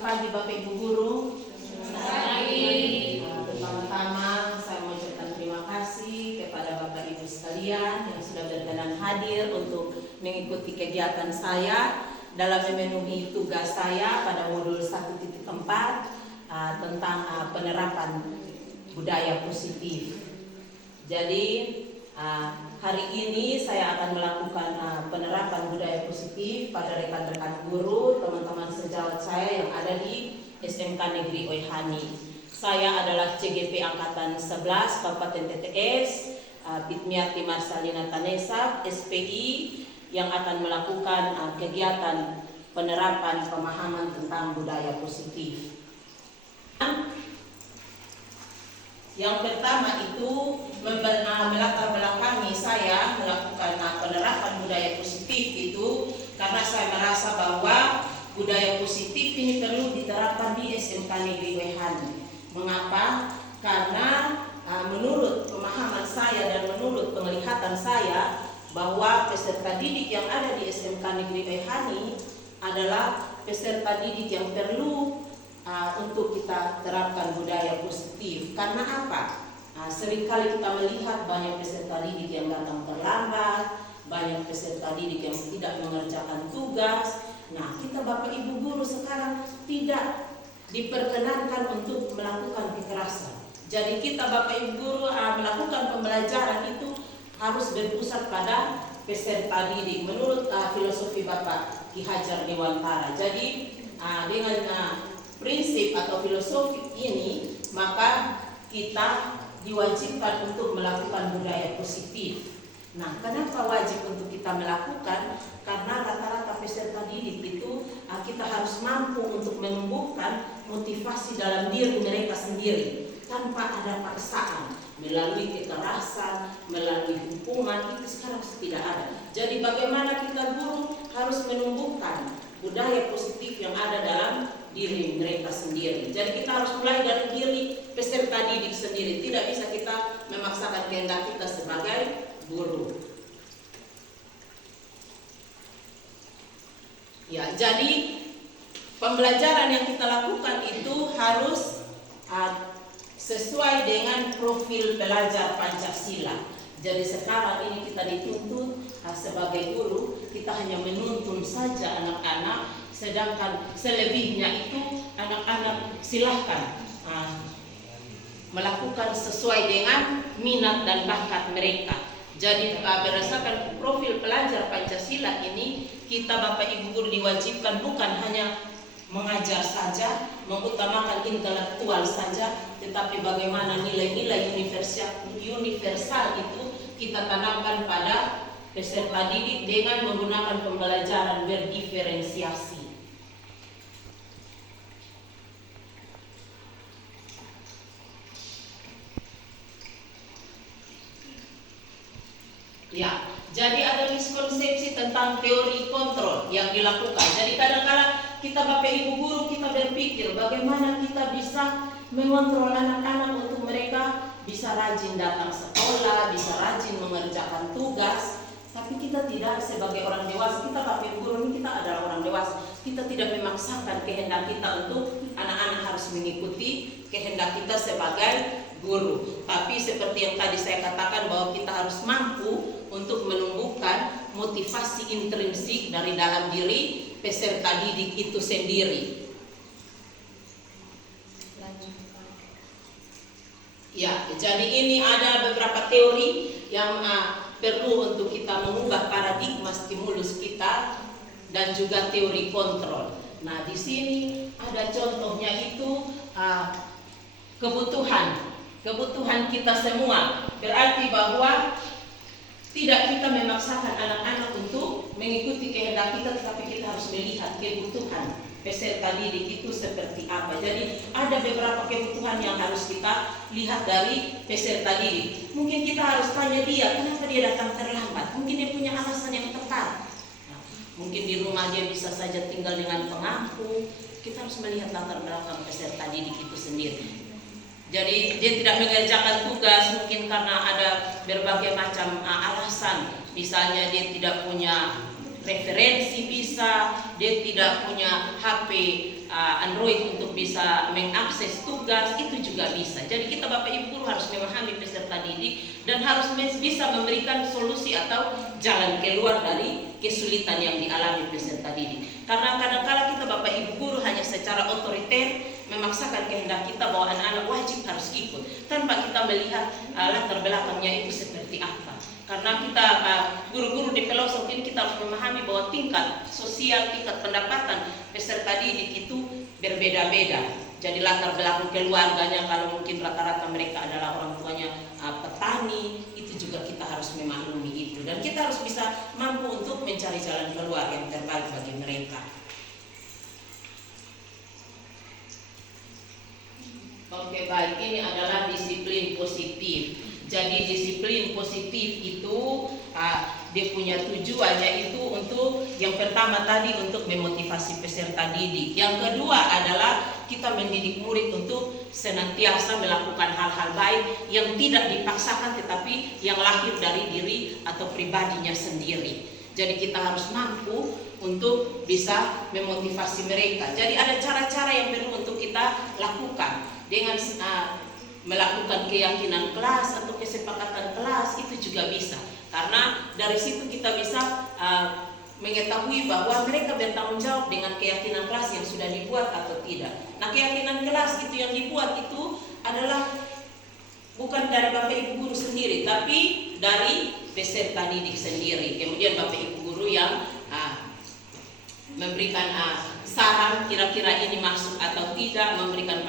Pagi Bapak Ibu Guru. Pagi. Pertama-tama saya mengucapkan terima kasih kepada Bapak Ibu sekalian yang sudah berkenan hadir untuk mengikuti kegiatan saya dalam memenuhi tugas saya pada modul 1.4 tentang penerapan budaya positif. Jadi hari ini saya akan melakukan penerapan budaya positif pada rekan-rekan guru, teman-teman sejawat saya yang ada di SMK Negeri Oihani. Saya adalah CGP Angkatan 11 Kabupaten TTS, Pitmiati Marsalina Tanesa, SPI, yang akan melakukan kegiatan penerapan pemahaman tentang budaya positif. Yang pertama itu melatar belakangi saya melakukan penerapan budaya positif itu karena saya merasa bahwa budaya positif ini perlu diterapkan di SMK Negeri Oihani. Mengapa? Karena menurut pemahaman saya dan menurut penglihatan saya bahwa peserta didik yang ada di SMK Negeri Oihani adalah peserta didik yang perlu untuk kita terapkan budaya positif. Karena apa? Seringkali kita melihat banyak peserta didik yang datang terlambat, banyak peserta didik yang tidak mengerjakan tugas. Nah, kita Bapak Ibu Guru sekarang tidak diperkenankan untuk melakukan kekerasan. Jadi kita Bapak Ibu Guru melakukan pembelajaran itu harus berpusat pada peserta didik menurut filosofi Bapak Ki Hajar Dewantara. Jadi dengan prinsip atau filosofi ini, maka kita diwajibkan untuk melakukan budaya positif. Nah, kenapa wajib untuk kita melakukan? Karena rata-rata peserta didik itu kita harus mampu untuk menumbuhkan motivasi dalam diri mereka sendiri tanpa ada paksaan, melalui kekerasan, melalui hukuman, itu sekarang tidak ada. Jadi bagaimana kita guru harus menumbuhkan budaya positif yang ada dalam diri mereka sendiri. Jadi kita harus mulai dari diri peserta didik sendiri. Tidak bisa kita memaksakan kehendak kita sebagai guru. Ya, jadi pembelajaran yang kita lakukan itu harus sesuai dengan profil pelajar Pancasila. Jadi sekarang ini kita dituntut sebagai guru, kita hanya menuntun saja anak-anak, sedangkan selebihnya itu anak-anak silahkan melakukan sesuai dengan minat dan bakat mereka. Jadi berdasarkan profil pelajar Pancasila ini, kita Bapak Ibu Guru diwajibkan bukan hanya mengajar saja, mengutamakan intelektual saja, tetapi bagaimana nilai-nilai universal itu kita tanamkan pada peserta didik dengan menggunakan pembelajaran berdiferensiasi. Ya, jadi ada miskonsepsi tentang teori kontrol yang dilakukan. Jadi kadang-kadang kita Bapak Ibu Guru kita berpikir bagaimana kita bisa mengontrol anak-anak untuk mereka bisa rajin datang sekolah, bisa rajin mengerjakan tugas. Tapi kita tidak sebagai orang dewasa, kita Bapak Ibu Guru ini kita adalah orang dewasa. Kita tidak memaksakan kehendak kita untuk anak-anak harus mengikuti kehendak kita sebagai guru. Tapi seperti yang tadi saya katakan bahwa kita harus mampu untuk menumbuhkan motivasi intrinsik dari dalam diri peserta didik itu sendiri. Ya, jadi ini ada beberapa teori yang perlu untuk kita mengubah paradigma stimulus kita dan juga teori kontrol. Nah, di sini ada contohnya itu kebutuhan kita semua. Berarti bahwa tidak kita memaksakan anak-anak untuk mengikuti kehendak kita, tetapi kita harus melihat kebutuhan peserta didik itu seperti apa. Jadi ada beberapa kebutuhan yang harus kita lihat dari peserta didik. Mungkin kita harus tanya dia, kenapa dia datang terlambat? Mungkin dia punya alasan yang tepat. Nah, mungkin di rumah dia bisa saja tinggal dengan pengampu. Kita harus melihat latar belakang peserta didik itu sendiri. Jadi dia tidak mengerjakan tugas mungkin karena ada berbagai macam alasan. Misalnya dia tidak punya referensi bisa, dia tidak punya HP Android untuk bisa mengakses tugas, itu juga bisa. Jadi kita Bapak Ibu guru harus memahami peserta didik dan harus bisa memberikan solusi atau jalan keluar dari kesulitan yang dialami peserta didik. Karena kadang-kala kita Bapak Ibu guru hanya secara otoriter memaksakan kehendak kita bahwa anak-anak wajib harus ikut tanpa kita melihat latar belakangnya itu seperti apa. Karena kita guru-guru di pelosok ini kita harus memahami bahwa tingkat sosial, tingkat pendapatan peserta didik itu berbeda-beda. Jadi latar belakang keluarganya, kalau mungkin rata-rata mereka adalah orang tuanya petani, itu juga kita harus memaklumi itu. Dan kita harus bisa mampu untuk mencari jalan keluar yang terbaik bagi mereka. Oke, baik, ini adalah disiplin positif. Jadi disiplin positif itu dia punya tujuannya itu untuk yang pertama tadi untuk memotivasi peserta didik. Yang kedua adalah kita mendidik murid untuk senantiasa melakukan hal-hal baik yang tidak dipaksakan tetapi yang lahir dari diri atau pribadinya sendiri. Jadi kita harus mampu untuk bisa memotivasi mereka. Jadi ada cara-cara yang perlu untuk kita lakukan dengan melakukan keyakinan kelas atau kesepakatan kelas, itu juga bisa. Karena dari situ kita bisa mengetahui bahwa mereka bertanggung jawab dengan keyakinan kelas yang sudah dibuat atau tidak. Nah, keyakinan kelas itu yang dibuat itu adalah bukan dari Bapak Ibu guru sendiri, tapi dari peserta didik sendiri. Kemudian Bapak Ibu guru yang memberikan saran kira-kira ini masuk atau tidak, memberikan